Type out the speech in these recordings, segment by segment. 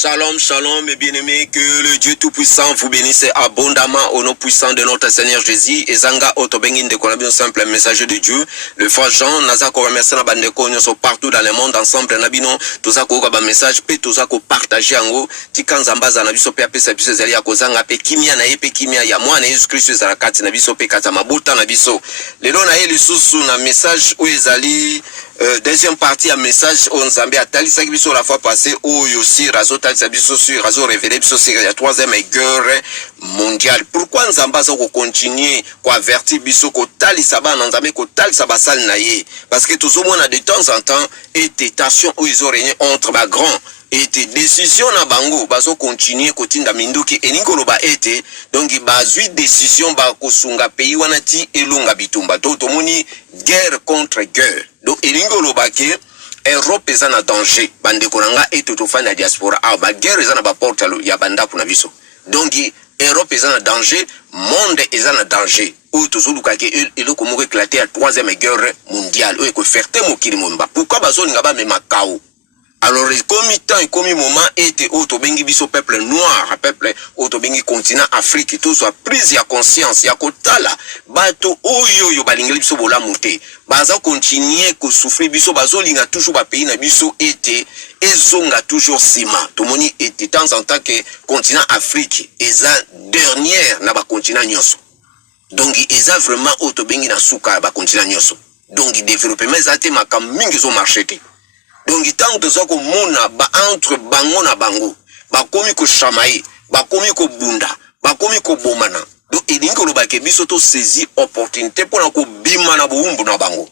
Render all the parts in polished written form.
Shalom, shalom, mes bien-aimés, que le Dieu Tout-Puissant vous bénisse abondamment au nom puissant de notre Seigneur Jésus. Et Zanga Otobengin de Konabin, simple messager de Dieu. Le frère Jean, Nazako remercie na bandeko nyonso partout dans le monde ensemble nabino. Tozako ka ba message pe tozako partager ango. Tikanza mbaza na biso pe apesa biso zali ya kozanga pe kimia na ye pe kimia ya mwana Yesu Kristo za kati na biso pe kata mabuta na biso. Lelo na ye lisusu na message o ezali deuxième partie à message on Zambie atali sa biso la fois passée ou aussi razo tali sa biso sur razo révélé biso sur la troisième guerre mondiale. Pourquoi Nzamba za ko continuer ko avertir biso ko tali sa ba Nzambe ko tali sa basal na ye parce que tout le monde a de temps en temps et des tensions où ils ont régné entre ba grand et des décisions na bango bazo continuer kotinda minduki eningolo ba ete donc bazui décision ba kosunga pays wana ti elunga bitumba to tomoni guerre contre guerre donc eningolo ba ke Europe eza na danger bande konanga ete to fanda diaspora ba guerre eza na ba porte ya banda kuna biso donc Europe eza na danger monde eza na danger ou tozoluka ke eloko moko éclater à troisième guerre mondiale ou ko ferte mokili momba pourquoi bazo linga ba mema kao. Alors, comme temps et comme moment était autobengi biso peuple noir, peuple autobengi continent Afrique, tout soit prise ya conscience, ya kotala, bato oyo yo balingeli biso bola mute, baza continuer ko souffrir biso, bazo linga toujours ba pays na biso était, ezonga toujours sima, tout moni était temps en temps que continent Afrique, eza dernière na ba continent nyoso. Donc, eza vraiment autobengi na suka ba continent nyoso. Donc, développement zate makam mingi zo marché te. Donc, tant que ça qu'on mona ba entre bango na bango, ba komi ko chamaye, ba komi ko bunda, ba komi ko bomana. Donc, il dit que le baké biso to saisi opportunité pour na ko bima na boumbu na bango.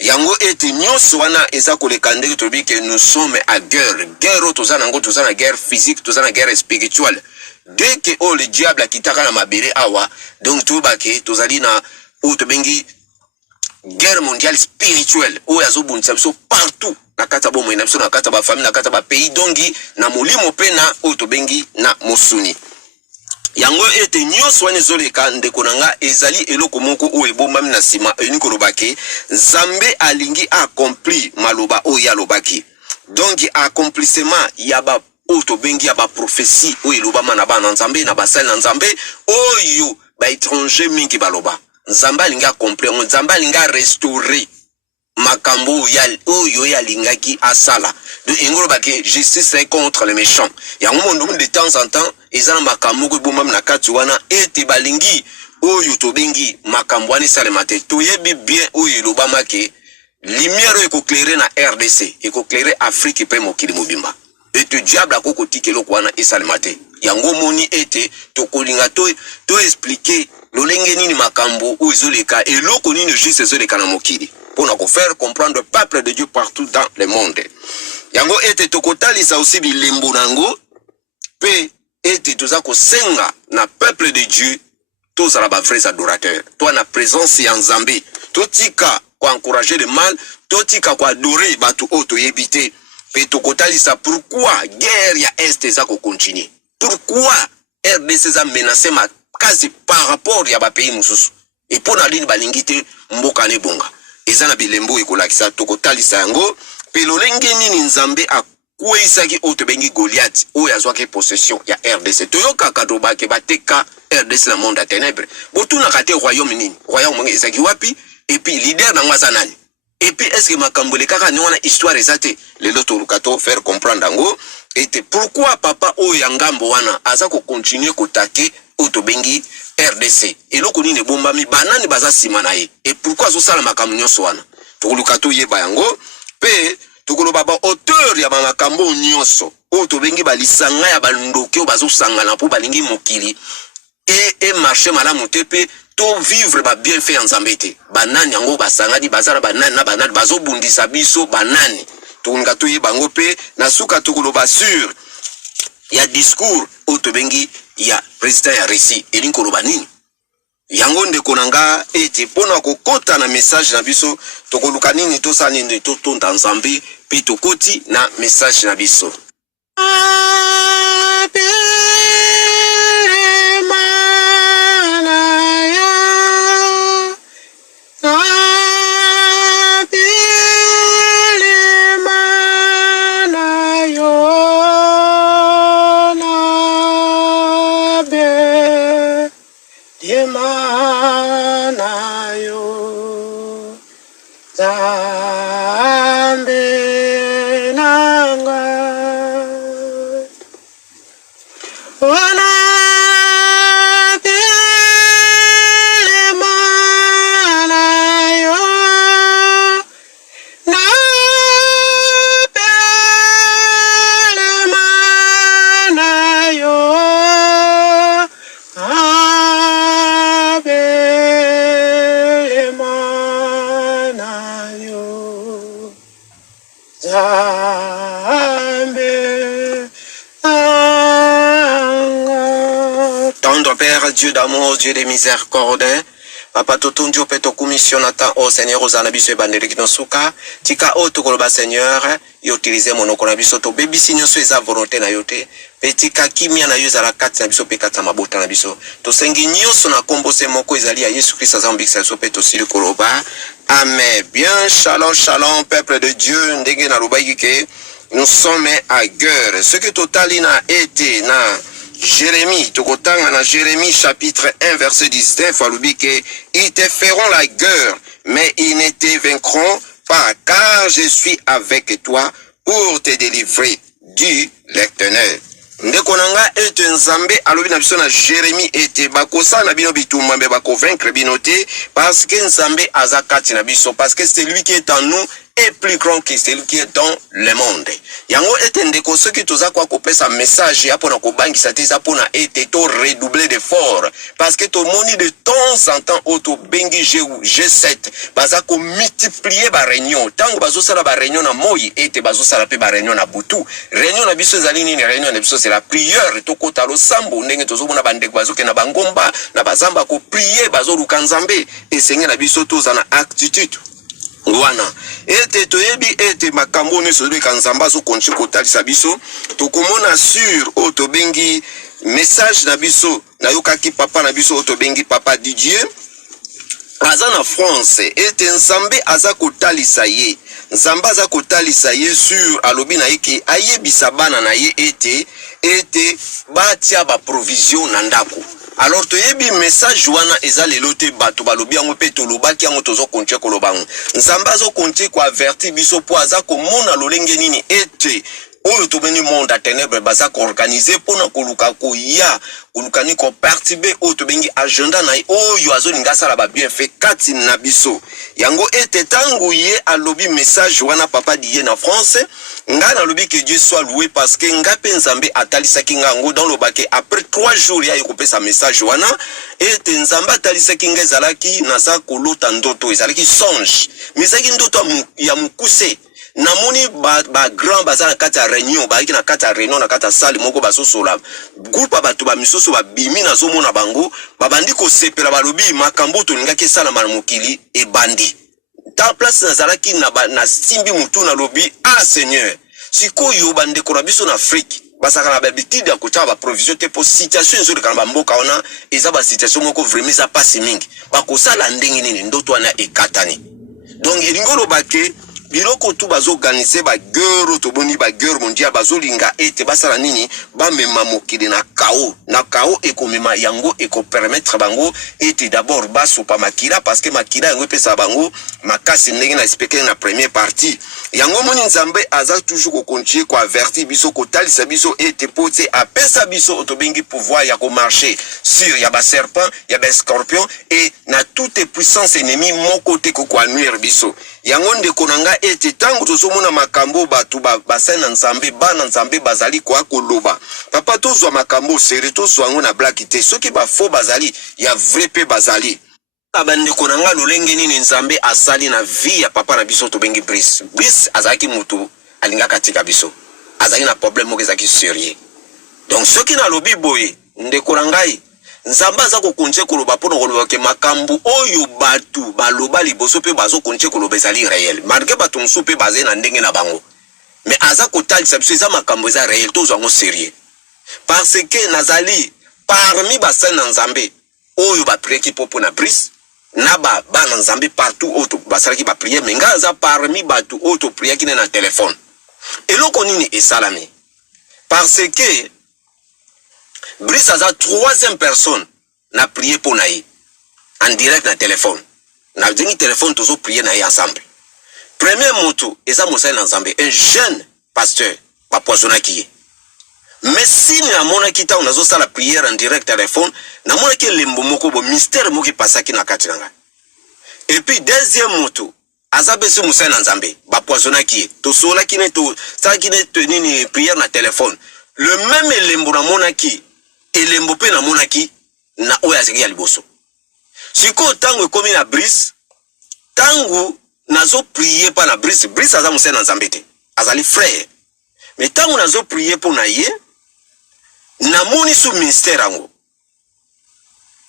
Yango ete nyonso wana eza ko le kande to bi que nous sommes à guerre. Guerre to zana ngo to zana guerre physique, to zana guerre spirituelle. Dès que oh le diable kitaka na mabere awa, donc to baké to zali na ou to bengi guerre mondiale spirituelle. O yazo bunisa biso partout. Na kata bomo ina biso na kata ba famille na kata ba pays dongi na molimo pe na otobengi na mosuni yango ete nyonso wane zoleka ndeko nanga ezali eloko moko o ebomba na sima eniko lobake Nzambe alingi accompli maloba o ya lobaki donc accomplissement ya ba otobengi ya ba prophétie o elobama na ba Nzambe na basal na Nzambe oyo ba étranger mingi baloba Nzambe alingi accomplir Nzambe alingi restaurer makambo oyo ya lingaki asala de ingolo bake justice contre les méchants ya ngomondo de temps en temps ezana makambo ko bomba na kati wana ete balingi oyo to bengi makambo ani salemate to yebi bien oyo lobama ke lumière ko éclairer na RDC et ko éclairer Afrique pe mokili mobimba et te diable akoko tikelo kwana esalemate yango moni ete to kolinga to expliquer lolenge nini makambo o ezoleka eloko nini juste ezoleka na mokili pour nous faire comprendre le peuple de Dieu partout dans le monde. Yango ete tokotali sa aussi bilembo nango pe ete tozako senga na peuple de Dieu tous à la vrais adorateurs. Toi na présence ya Nzambe, totika ko encourager le mal, totika ko adorer batu oto yebite. Pe tokotali sa pourquoi guerre ya est za ko continuer. Pourquoi RDC za menacer ma quasi par rapport ya ba pays mususu. Et pour na lini balingite mboka ne bonga. Ezana bilembo ekolakisa tokotalisa yango pelolenge nini Nzambe akweisaki otobengi Goliath oyo azwaki possession ya RDC toyoka kadoba ke bateka RDC na monde à ténèbres botuna kate royaume nini royaume monge ezaki wapi et puis leader na ngwaza nani et puis est-ce que makambole kaka ni wana histoire ezate lelo torukato faire comprendre yango et pourquoi papa oyo ngambo wana aza ko continuer kotake otobengi RDC eloko nini bombami banani baza sima na ye et pourquoi zo sala makambo nyonso wana tokoluka to yeba yango pe tokoloba ba auteur ya makambo nyonso o tobengi balisanga ya bandoke bazo sangana po balingi mokili et marcher malamu te pe to vivre ba bien fait Nzambe te banani yango basangadi bazala banani na banani bazo bundisa biso banani tokoluka to yeba yango pe na suka tokoloba sur ya discours o tobengi ya président ya Russie elinko loba nini yango ndeko nanga ete pona kokota na message na biso tokoluka nini to sa nini to tonda Nzambe pi tokoti na message na biso Père, Dieu d'amour, Dieu de miséricorde, Papa totundio peto commissionata au Seigneur aux anabiso banderiki no suka tika oto koloba Seigneur yo utiliser monoko na biso to bebi sinyo so eza volonté na yote petika kimia na yo zala kati na biso pe kata mabota na biso to sengi nyoso na kombo se moko ezali ya Yesu Christ azambikisa so peto sili koloba. Amen. Bien, shalom shalom peuple de Dieu ndenge na lobaiki ke nous sommes à guerre. Ce que total a été na Jérémie, Tokotanga na Jérémie chapitre 1 verset 19, alubi ils te feront la guerre, mais ils ne te vaincront pas, car je suis avec toi pour te délivrer, dit l'Éternel. Ndekonanga ete nzambe alobi na biso na Jérémie ete bakosa na bino bitumba mbe bako vaincre binote parce que nzambe azakati na biso parce que c'est lui qui est en nous est plus grand que celui qui est dans le monde. Yango ete ndeko soki toza kwa kopesa message ya pona ko bangisa te za pona ete to redoubler d'effort parce que to moni de temps en temps auto bengi G7 baza ko multiplier ba réunion tango bazo sala ba réunion na moi ete bazo sala pe ba réunion na butu réunion na biso zali ni réunion na biso c'est la prière to kota lo sambo ndenge tozo mona bandeko bazo ke na bangomba na bazamba ko prier bazo luka nzambe esenga na biso toza na attitude wana ete toyebi ete makambo ne sobe kanzamba zo konchi kotalisa biso tokomona sur o to bengi message na biso na yokaki papa na biso o to bengi papa Didier aza na France ete nzambe aza kotalisa ye nzambe aza kotalisa ye sur alobi na yeke ayebisa bana na ye ete batia ba provision na ndako. Alors toyebi message wana eza lelo te bato balobi yango pe tolobaki yango tozo kontie kolobango nzambe azo kontie ko averti biso po aza komona lolenge nini ete oyo tobeni monde à ténèbres baza ko organiser pona koluka ko ya kolukani ko participer oyo tobengi agenda na oyo azolinga sala ba bien fait kati na biso yango ete tangu ye alobi message wana papa diye na France nga na lobi que Dieu soit loué parce que nga pe nzambe atalisaki nga ngo dans le baquet après 3 jours ya yokopesa message wana ete nzambe atalisaki nga ezalaki naza kolota ndoto ezalaki songe misaki ndoto ya mukuse namoni ba grand baza na kata réunion ba na kata réunion na kata salle moko basosola groupe ba to ba misoso ba bimi na zomo na bango babandi ko sepela balobi makambo to ngaki sala na mokili e bandi ta place na zalaki na simbi mutu na lobi ah Seigneur sikoyo bande ko na biso na Afrique basaka na babitide ya kota ba provision te po situation nzo de kamba mboka ona eza ba situation moko vraiment za pasi mingi bakosala ndenge nini ndoto wana ekatani donc elingolo bake biloko tu bazo organiser ba guerre to boni ba guerre mondiale bazo linga ete basala nini ba mema mokili na kao ekomema yango eko permettre bango ete d'abord baso pa makila parce que makila yango pesa bango makasi ndenge na expliquer na première partie yango moni nzambe aza toujours ko continuer ko avertir biso ko talisa biso ete pote apesa biso otobengi pouvoir ya ko marcher sur ya ba serpent ya ba scorpion et na toutes puissances ennemies moko te ko nuire biso yango ndeko nanga ete tangu tozomona makambo batu basana nzambe bana nzambe bazali kwa koloba papa tozwa makambo seri tozwa ngo na black te soki ba faux bazali ya vrai pe bazali abandeko nanga lolenge nini nzambe asali na vie ya papa na biso to bengi Brice azaki mutu alinga katika biso azali na problème moko ezaki sérieux donc soki na lobi boye ndeko nangai nzamba za ko konche koloba pona koloba ke makambu oyo batu baloba liboso pe bazo konche koloba ezali réel malgré batu nsu pe bazé na ndenge na bango mais aza ko talisa biso eza makambu eza réel tozo ngo sérieux parce que nazali parmi basana nzambe oyo ba prier popo na Brice na bana nzambe partout auto basalaki ba prier mais nga za parmi batu auto prier ki na téléphone eloko nini esalami parce que Brice aza troisième personne na prier pour naï en direct na téléphone na dingi téléphone tozo prier naï ensemble premier moto eza mosali na nzambe un jeune pasteur pa poisona ki mais si na mona kita unazo sala prière en direct téléphone na mona ki lembo moko bo mystère moko pasaki na kati nanga et puis deuxième moto aza beso mosali na nzambe ba poisona ki to sola ki ne to sa ki ne tenir prière na téléphone le même lembo na mona ki elembo pe na monaki na oya seki ya liboso siko tango ekomi na Brice tango nazo prier pa na Brice aza mosali na nzambe te azali frère mais tango nazo prier po na ye na moni sous ministère ango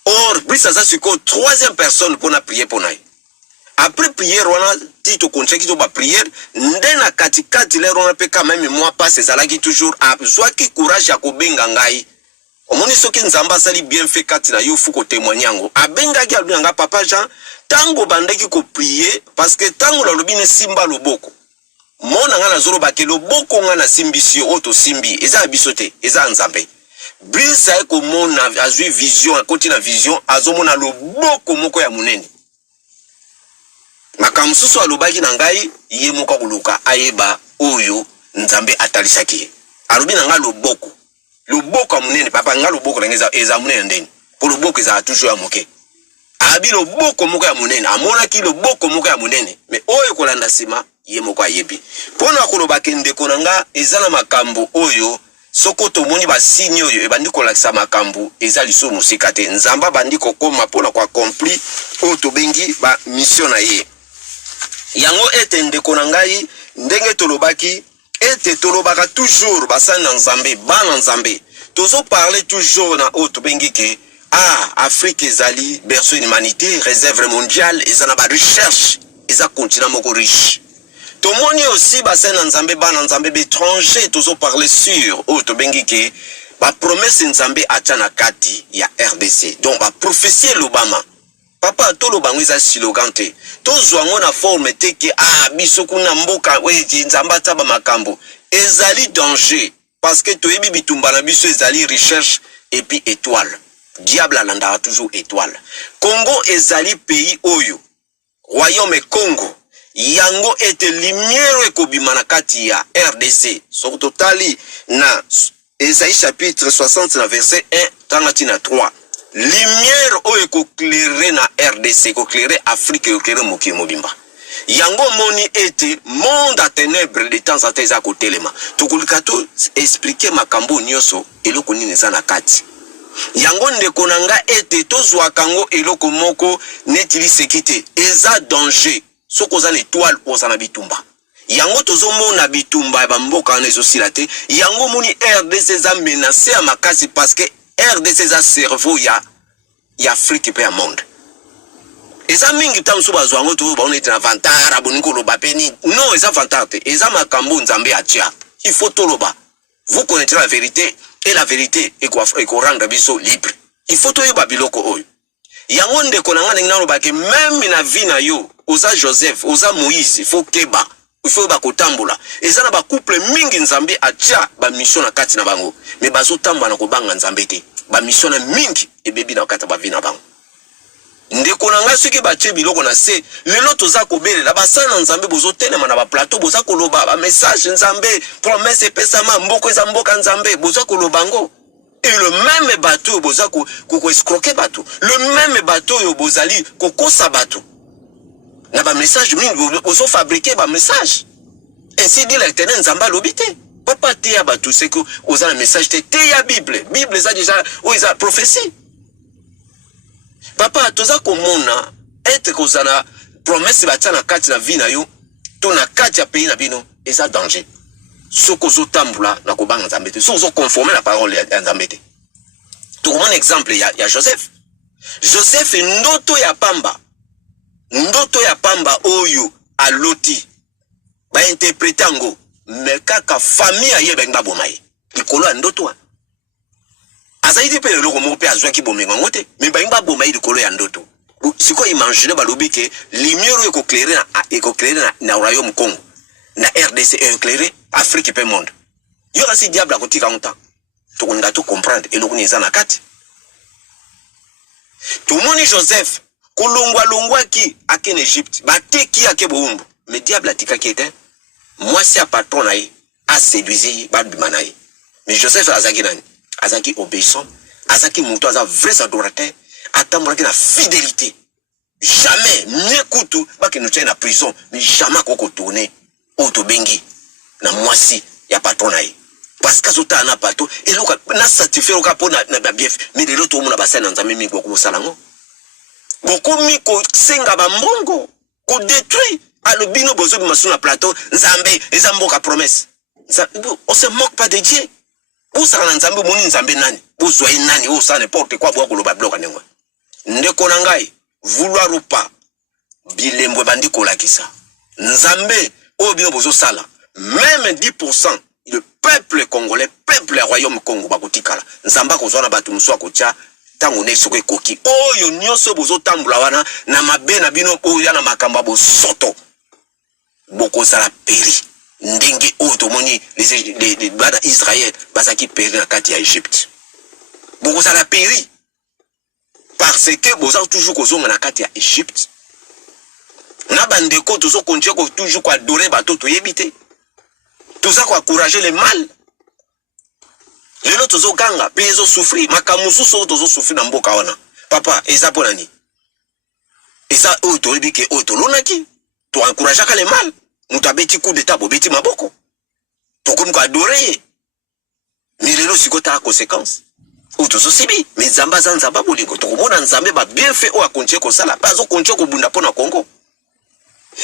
Or, Brice Aza Siko, troisième personne pour la prière pour naï. Après prière, on a dit au contraire qu'il y a prière. Ndena katikati le on a fait quand même moi pas ces alagi toujours à soit qui courage à kobenga ngai. Omoni soki nzamba sali bien fait kati na yo fuko témoigner ngo. Abenga ki alubinga papa Jean tango bandeki ko prier parce que tango la lobine simba loboko. Mona nga na zoro bake loboko nga na simbisio auto simbi eza bisote eza nzambe. Brice a ko mona azui vision a continue vision azomona loboko moko ya munene. Makamsusu alobaki na ngai ye moka kuluka ayeba oyo nzambe atalisaki. Alobi na nga loboko. Loboko amunene papa nga loboko na eza munene ndeni. Po loboko eza toujours amoke. Abi loboko moko ya munene amona ki loboko moko ya munene. Me oyo kolanda sima ye moko ayebi. Pona kolobaki ndeko na nga eza na makambo oyo soko tomoni ba signe oyo ebandi kolakisa makambo eza liso musika te. Nzamba bandi kokoma pona kwa accompli oyo tobengi ba mission na ye. Yango ete ndeko na ngai ndenge tolobaki ete tolobaka toujours basana nzambe bana nzambe tozo parler toujours na auto bengike Afrique ezali berceau humanité réserve mondiale ezana ba recherche eza continent moko riche tomoni aussi basana nzambe bana nzambe étranger tozo parler sur auto bengike ba promesse nzambe atana kati ya RDC donc ba prophétie l'Obama. Papa tolo bangwiza silogante tozwango na forme teke biso kuna mboka weji nzamba taba makambo ezali danger parce que toyebi bitumba na biso ezali recherche et puis étoile diable alanda toujours étoile. Congo ezali pays oyo royaume Congo yango ete lumière ekobima na kati ya RDC sur totali na Esaïe chapitre 60 na verset 1 tangati na 3. Lumière oyo éclairé na RDC, éclairé Afrique, éclairé moki mobimba. Yango moni ete monde à ténèbres de temps à temps à côté lema. Tukulikato expliquer makambo nyoso eloko nini za na kati. Yango ndeko nanga ete tozwa kango eloko moko netili sekite eza danger. Soko za étoile oza na bitumba. Yango tozomo na bitumba ba mboka na ezosilate. Yango moni RDC za menacé à makasi parce que RDC za cerveau ya Afrique pe ya monde. Eza mingi tamsu bazwango to ba onete na vantara boniko loba peni. Non, eza vantarte. Eza makambo nzambe atia. Il faut to loba. Vous connaîtrez la vérité et la vérité et ko rendre biso libre. Il faut to yoba biloko oyo. Yango ndeko na ngana loba ke même na vie na yo, oza Joseph, oza Moïse, il faut keba. Il faut ba kotambola. Eza na ba couple mingi nzambe atia ba mission na kati na bango. Mais bazo tamba na ko banga nzambe te. Ba mission na mingi e bebi na kata ba vie na bango. Ndeko na nga soki ba tie biloko na se, lelo toza ko belela ba sana nzambe bozo telema na ba plateau boza ko loba ba message nzambe, promesse pesama mboko eza mboka nzambe boza ko lobango. Et le même bateau boza ko escroquer bateau. Le même bateau yo bozali ko kosa bateau. Na ba message mingi bozo fabriquer ba message. Ainsi dit l'Éternel nzamba lobité. Papa te ya bateau c'est que oza na message te ya Bible. Bible ça déjà ou eza prophétie. Papa toza komona être kozana promesse batia na kati na vie na yo to na kati ya pays na bino eza danger. Soko zo tambula na kobanga nzambe te. Soko zo conformer la parole ya nzambe te. To comme un exemple ya Joseph. Joseph ndoto ya pamba. Ndoto ya pamba oyo aloti. Ba interprétango me kaka famille aye benga bomaye. Likolo ya ndoto. Azaidi pe loko mo pe azwa ki bomenga ngote. Me benga bomaye likolo ya ndoto. Siko imaginer balobi ke lumière eko clairer na royaume Congo. Na RDC éclairé Afrique pe monde. Yo kasi diable akotika ngota. To konda to comprendre eloko ni ezana kati. Tumoni Joseph kolongwa ki ake en Égypte. Ba teki ake boumbu. Mais diable atika ki était. Moi c'est un patron naï a séduisé ba bimanaï. Mais Joseph azaki nani? Azaki obéissant, azaki muto aza vrai adorateur, atambraki na fidélité. Jamais miekutu ba ke nous tient na prison, mais jamais koko tourner auto bengi na mwasi ya patron naï. Parce que zota na pato et loka na satisfaire loka po na bief, mais de l'autre mona basana nzambe mi ko salango. Boko mi ko senga ba mbongo ko détruit. Alobino bozo bimasu na plateau nzambe ezamboka promesse. On se moque pas de Dieu. Vous savez nzambe moni nzambe nani? Vous soyez nani? Vous savez n'importe quoi bois koloba bloka nengo. ndeko na ngai vouloir ou pas bilembo bandi kolakisa nzambe oyo bino bozo sala même 10% le peuple congolais peuple ya royaume Congo bakotikala nzamba kozwana batu musu akotia tango ne soko ekoki oyo nyonso bozo tambula wana na mabe na bino oyo ya na makamba bosoto bokozala peri ndenge oyo tomoni les bana Israël bazaki peri na kati ya Egypte bokozala peri parce que boza toujours kozonga na kati ya Egypte na bandeko tozo kontie ko toujours ko adorer bato toyebite toza ko encourager le mal lelo tozo ganga pezo souffrir makamusu so tozo souffrir na mboka wana papa eza ponani eza o to ebike o to lonaki to encourager ka le mal mutabeti coup d'état bobeti maboko to comme ko adorer mais lelo sikota conséquence o tozo sibi mais nzamba za nzamba bolingo to komona nzambe ba bien fait o akontie ko sala bazo kontie ko bunda pona Congo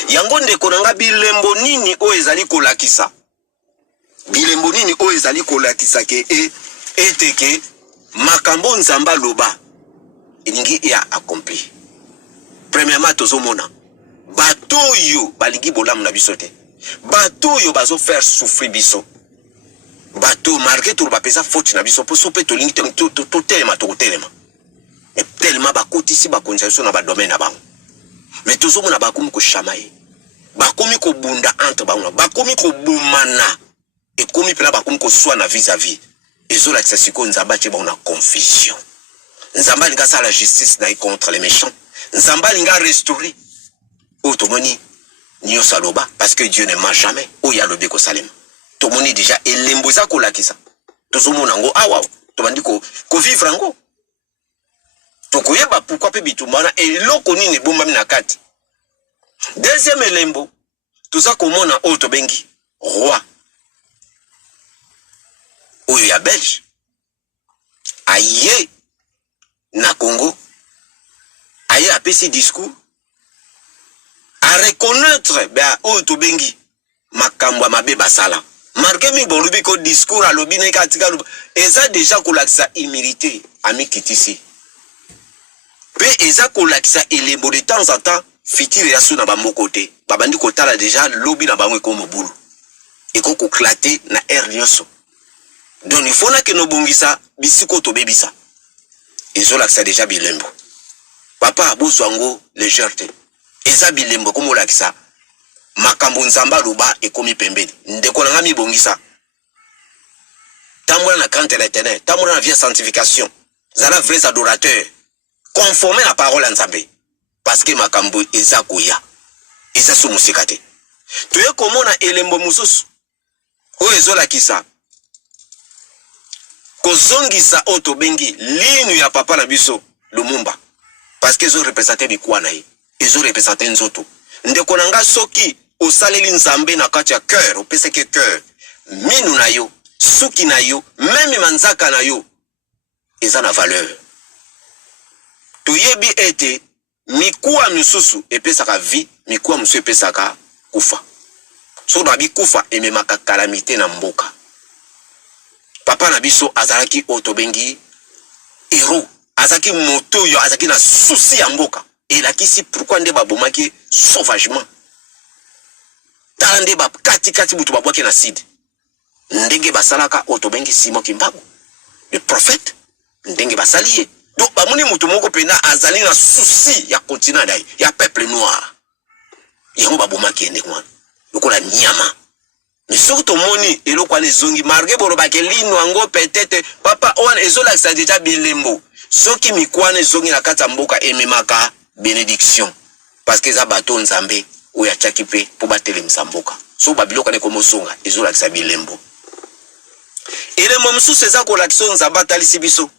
yango ndeko nanga bilembo nini o ezali kolakisa bilembo nini o ezali kolakisa ke eteke makambo nzamba loba elingi ya accompli premièrement tozomona bato yo balingi bolamu na biso te bato yo bazo faire souffrir biso bato marqué tout ba pesa faute na biso poso pe tolingi to telema to telema et tellement bakotisi bakonjaso na ba domaine na bango mais tozomona bakomi ko chamaye bakomi ko bunda entre bango bakomi ko bumana et komi pena bakomi ko soa na vis-à-vis ezola tsasiko nzamba che ba na confusion nzamba linga sa la justice na contre les méchants nzamba linga restaurer otomoni nyo saloba parce que Dieu ne ment jamais o ya lobe ko salema tomoni déjà elembo za ko lakisa tozomona ngo awa to bandi ko vivre ngo tokoyeba pourquoi pe bitumana eloko nini bomba mina kati deuxième elembo toza komona o to bengi roi oyo ya Belge aye na Congo aye apesi discours a reconnaître ba oyo to bengi makambo mabe basala marqué mi bolubi ko discours a lobi na katika eza déjà kolakisa humilité ami kitisi pe eza kolakisa elembo de temps en temps fitire ya suna ba mokote babandi ko tala déjà lobi na bango ko mobulu eko ko klater na air nyonso donc il faut na que no bongisa bisiko to bebisa ezolakisa déjà bilembo papa bozwango légèreté eza bilembo ko molakisa makambo nzamba loba ekomi pembeni ndeko na ngami bongisa tambola na crainte de l'Éternel tambola na vie sanctification zala vrais adorateurs conformer la parole à nzambe parce que makambo eza koya eza so musikate toye komona elembo mususu o ezolakisa kozongisa oto bengi linu ya papa na biso Lumumba parce que ezo représenter bikwana ye ezo représenter nzoto ndeko nanga soki osaleli nzambe na kati ya cœur opese ke cœur minu na yo suki na yo même manzaka na yo eza na valeur toyebi ete mikuwa misusu epesaka vie mikuwa musu epesaka kufa so na bikufa ememaka calamité na mboka papa na biso azalaki otobengi héros azaki moto yo azaki na souci ya mboka elakisi pourquoi nde babomaki sauvagement tande ba kati butu babwaki na side ndenge basalaka otobengi Simon Kimbangu le prophète ndenge basaliye donc bamoni mutu moko pena azali na souci ya continent dai ya peuple noir yango babomaki ndenge wana lokola nyama mais surtout moni eloko ane zongi marge borobake lino ango peut-être papa on ezola sa déjà bilembo soki mikwane zongi na kata mboka ememaka bénédiction parce que za bato nzambe oya chakipe po batele msamboka so babiloko ne komosonga ezola sa bilembo elembo msusu eza ko lakso nzamba talisi biso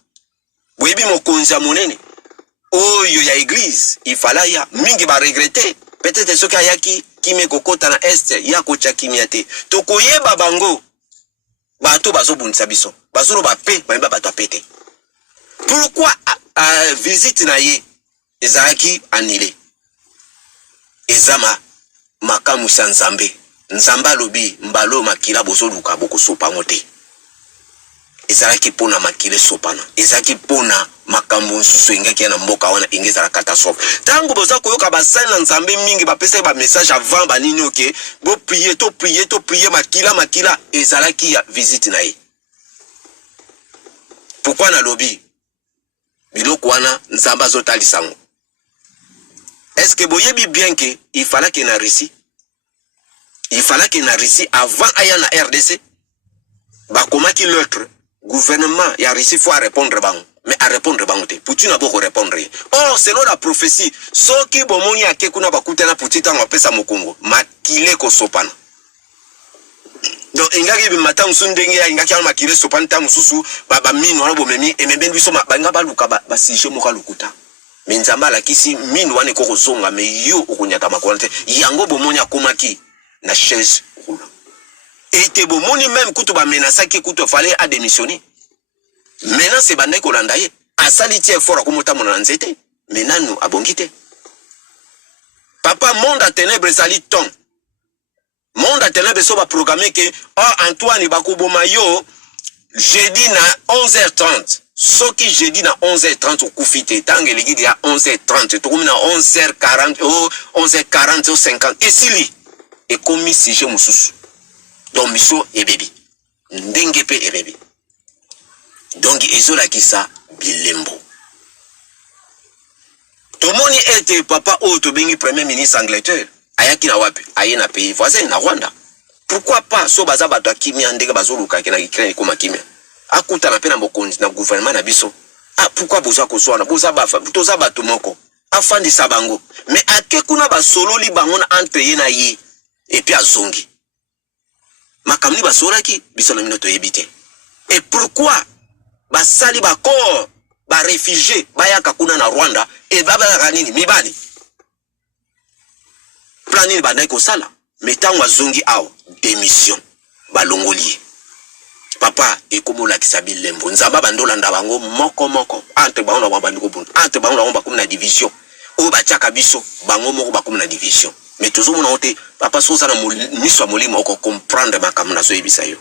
boyebi mokonza monene oyo ya église ifalaya mingi ba regretter peut-être soki ayaki kime kokota na este ya kocha kimiate tokoyeba bango bato bazobundisa biso bazolo bape bayeba bato apete pourquoi visite na ye ezaki annulé ezama makamu sa nzambe nzamba lobi mbalo makila bozoluka bokosopa ngote ezalaki pona makile sopana ezalaki pona makambo nsusu engaki na mboka wana ingeza la catastrophe. Tango boza koyoka ba sana nzambe mingi ba pesa ba message avant ba nini oké, bo prier to prier makila ezalaki ya visite na ye. Pourquoi na lobby biloko wana nzamba azotalisango? Est-ce que boyebi bien que il fallait que na Russie, avant aya na RDC ba komaki l'autre gouvernement ya Russie faut répondre bango, mais à répondre bango te Poutine a beaucoup répondre. Or selon la prophétie soki bomoni ake kuna bakutana Poutine tango pesa mokongo makile ko sopana. Donc ingaki bi matam sundenge ya ingaki al makile sopana ta mususu baba mino wana bomemi emeben biso banga baluka ba sije moka lukuta. Minzamba la kisi mino wane ko zonga me yo okunyaka makonte yango bomoni akomaki na chaise roulante. Et te bomoni même kutu ba menasa ki kutu fallait a démissionner. Maintenant c'est bandé ko landaye asali tie fort akomota mona nzete maintenant nous abongite. Papa monde à ténèbres sali ton. Monde à ténèbres so ba programmer que Antoine bakoboma yo jeudi na 11h30. Soki jeudi na 11h30 au koufite tangue les guides à 11h30 to na 11h40 11h40 50 et sili et commis sujet mususu. Donc miso et bébé ndenge pe et bébé. Donc ezola kisa bilembo. Tomoni était papa to bengi premier ministre Angleterre ayaki na wapi aye na pays voisin na Rwanda. Pourquoi pas so baza bato kimia ndenge bazoluka kina Ukraine koma kimia akuta na pena mokonzi na gouvernement na biso. Pourquoi boza ko soana boza bafa toza bato moko afandi sabango mais ake kuna ba sololi bango na entre ye na ye et puis azongi makamni ba solaki biso na minoto yebite. Et pourquoi basali ba corps ba réfugiés bayaka kuna na Rwanda et baba nini mibali planini ba ndai ko sala metango azongi awo démission balongoli papa ekomola kisabi lembo nzamba bandolanda bango moko entre bango na bamba ndiko buntu entre bango na bomba comme na division o ba chaka biso bango moko ba comme na division mais toujours mon honte papa soza na miso molimo ko comprendre makamna na so yebisa yo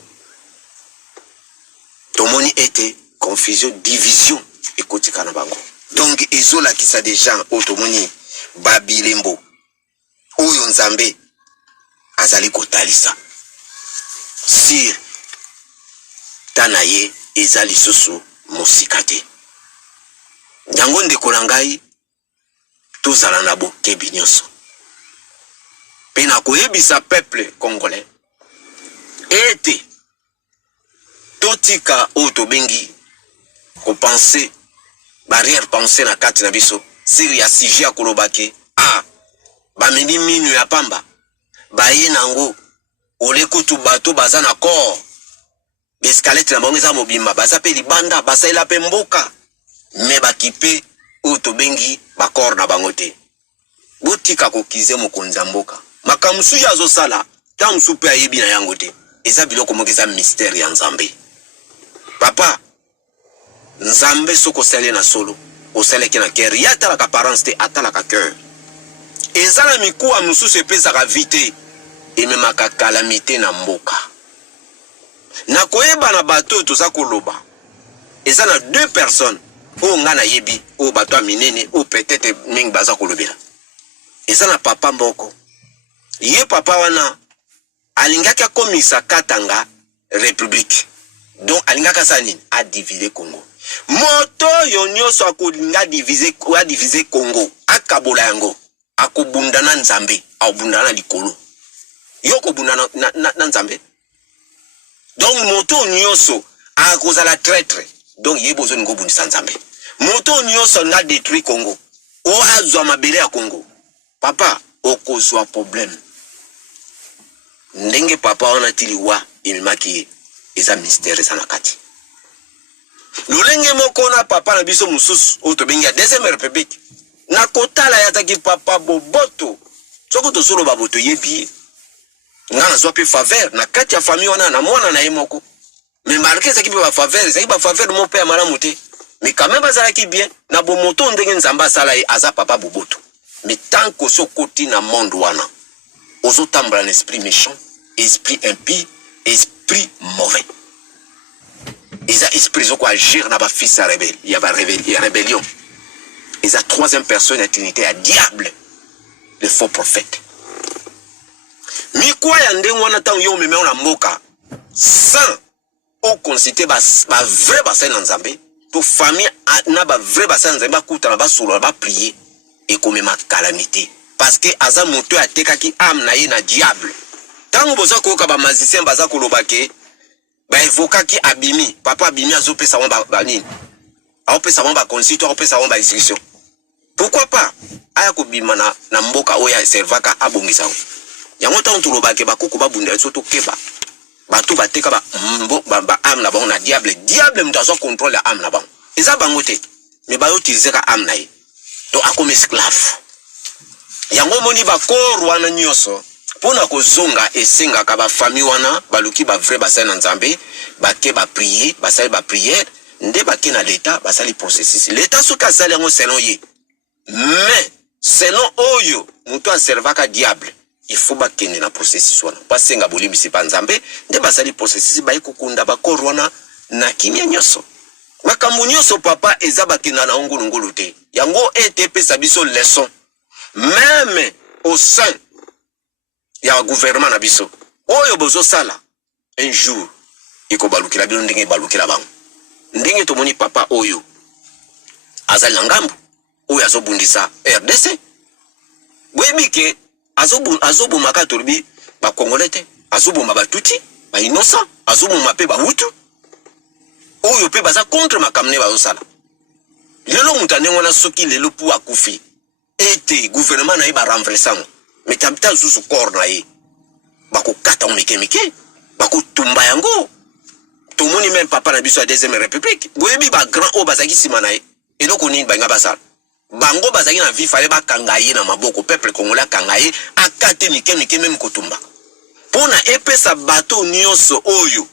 tomoni était confusion division ekotika na bango. Donc ezola kisa des gens otomoni babilembo oyo nzambe azali kotalisa si tanaye ezali susu musikate nyango ndeko na ngai tozala na bokebi nyonso pena koyebisa peuple congolais ete totika oyo tobengi kopense barrière pensée na kati na biso siri ya sujet ya kolobaki bameni minu ya pamba baye nango ole kutu bato baza na corps beskalete na bango eza mobimba baza pe libanda basalela pe mboka me bakipe oyo tobengi bakor na bango te botika kokize mokonzi ya mboka makamusu ya azosala ta musu pe ayebi na yango te eza biloko moko eza mystère ya nzambe. Papa nzambe soko sele na solo osaleki na cœur ya talaka apparence te atalaka cœur ezala mikuwa mususu epesaka vite ememaka calamité na mboka na koyeba na bato toza koloba eza na deux personnes o nga na yebi o bato minene o peut-être mingi baza kolobela eza na papa mboko ye papa wana alingaki akomisa Katanga république donc alingaka sa nini a diviser Congo moto yo nyonso akolinga diviser Congo akabola yango akobundana nzambe akobundana likolo yo kobundana na nzambe donc moto nyonso akozala traître donc yebozo ngo bundisa nzambe moto nyonso nga détruit Congo o azwa mabele ya Congo papa okozwa problème ndenge papa wana tiliwa imaki eza mystère sana kati lolenge moko na papa na biso mususu o to benga deuxième république na kotala ya taki papa boboto soko to solo baboto yebi ngana zo pe faveur na kati ya famille wana na mwana na yemoko mais malgré ça qui peut ba faveur mon père malamu te mais quand même bazala ki bien na bomoto ndenge nzamba sala aza papa boboto mais tant que so koti na monde wana ozo tambra l'esprit méchant esprit impie esprit mauvais Ils ont esprit quoi agir na ba fils rebelle. Il y a rébellion. Ils ont troisième personne à Trinité à diable. Le faux prophète. Mi quoi yande wana tang yo meme on moka sans au considérer ba vrai bassin dans Nzambe. To famille na ba vrai bassin Nzambe ba kuta na ba solo ba prier et comme ma calamité parce que aza moto atekaki âme na ye na diable. Tango boza ko ka ba magicien baza ko lobake ba evoka ki abimi papa abimi azopesa won ba nini aopesa won ba constitution aopesa won ba instruction. Pourquoi pas aya ko bima na mboka oya servaka abongisa wo yango tango to lobake ba koko ba bunda so to keba ba to ba teka ba ba âme na ba na diable mtazo contrôle la âme na ba eza bango te mais ba utiliser ka âme na ye to akome esclave yango moni ba kor wana nyoso pona ko zonga esenga ka ba famille wana baluki ba vrai ba sana Nzambe ba ke ba prier ba sali ba prière nde ba ke na l'état ba sali processus l'état soka sali yango selon ye mais selon oyo muto a servaka diable il faut ba kende na processus wana ba senga bolimisi pa Nzambe nde ba sali processus ba ikukunda ba kor wana na kimia nyoso makambo nyoso papa eza ba kenda na ngulungulu te yango ETP sabiso leçon même au sein ya gouvernement na biso oyo bozo sala un jour iko balukila bino ndenge balukila bango ndenge to moni papa oyo azali na ngambo oyo azobundisa RDC webike azobuma ka tolbi ba congolais te azobuma batuti ba innocent azobuma pe ba hutu oyo pe baza contre makamne ba osala lelo mutane wana soki lelo pu akufi ete gouvernement na iba renverser mais tabita sous corps na ye bako kata mike bako tumba yango to moni même papa na biso ya deuxième république boyebi ba grand o bazaki sima na ye eloko nini banga basala bango bazaki na vie fallait ba kangaye na maboko peuple congolais kangaye akate mike même kotumba pona epesa bato nyonso oyo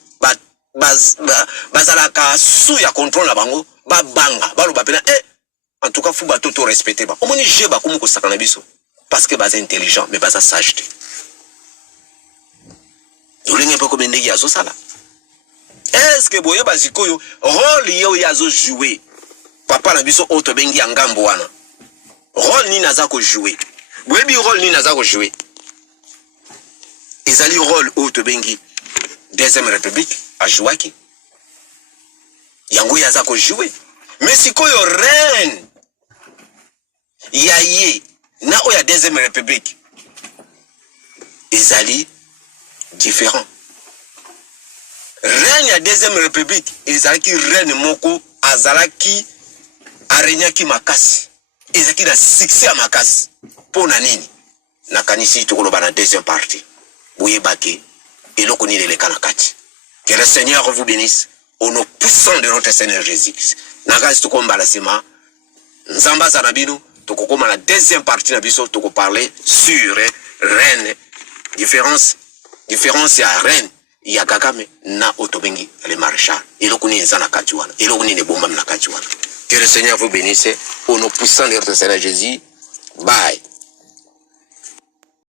bazalaka sous ya contrôle na bango ba banga baloba pena en tout cas faut bato to respecter ba omoni je ba komo ko sakana biso parce que bas intelligent mais bas sage. Dolinge poko bendeki azo sala. Est-ce que boye basikoyo rôle yo yazo jouer. Papa na biso auto bengi angambo wana. Rôle ni naza ko jouer. Boye bi rôle ni naza ko jouer. Ezali rôle auto bengi deuxième république a joué ki. Yango yaza ko jouer. Mais sikoyo reine yaye na oya deuxième république ezali différent reine ya deuxième république ezalaki reine moko azalaki arenyaki makasi ezalaki na succès ya makasi pona nini nakanisi tokoloba na deuxième partie boyebake eloko nini eleka na kati. Que le Seigneur vous bénisse au nom puissant de notre Seigneur Jésus. Nakasi tokombala sema nzamba za nabino tokokoma la deuxième partie na biso toko parler sur reine différence ya reine ya Kagame na Otobengi le maréchal eloko ni nzana kati wana eloko ni ne bomba na kati wana. Que le Seigneur vous bénisse au nom puissant de notre Seigneur Jésus. Bye.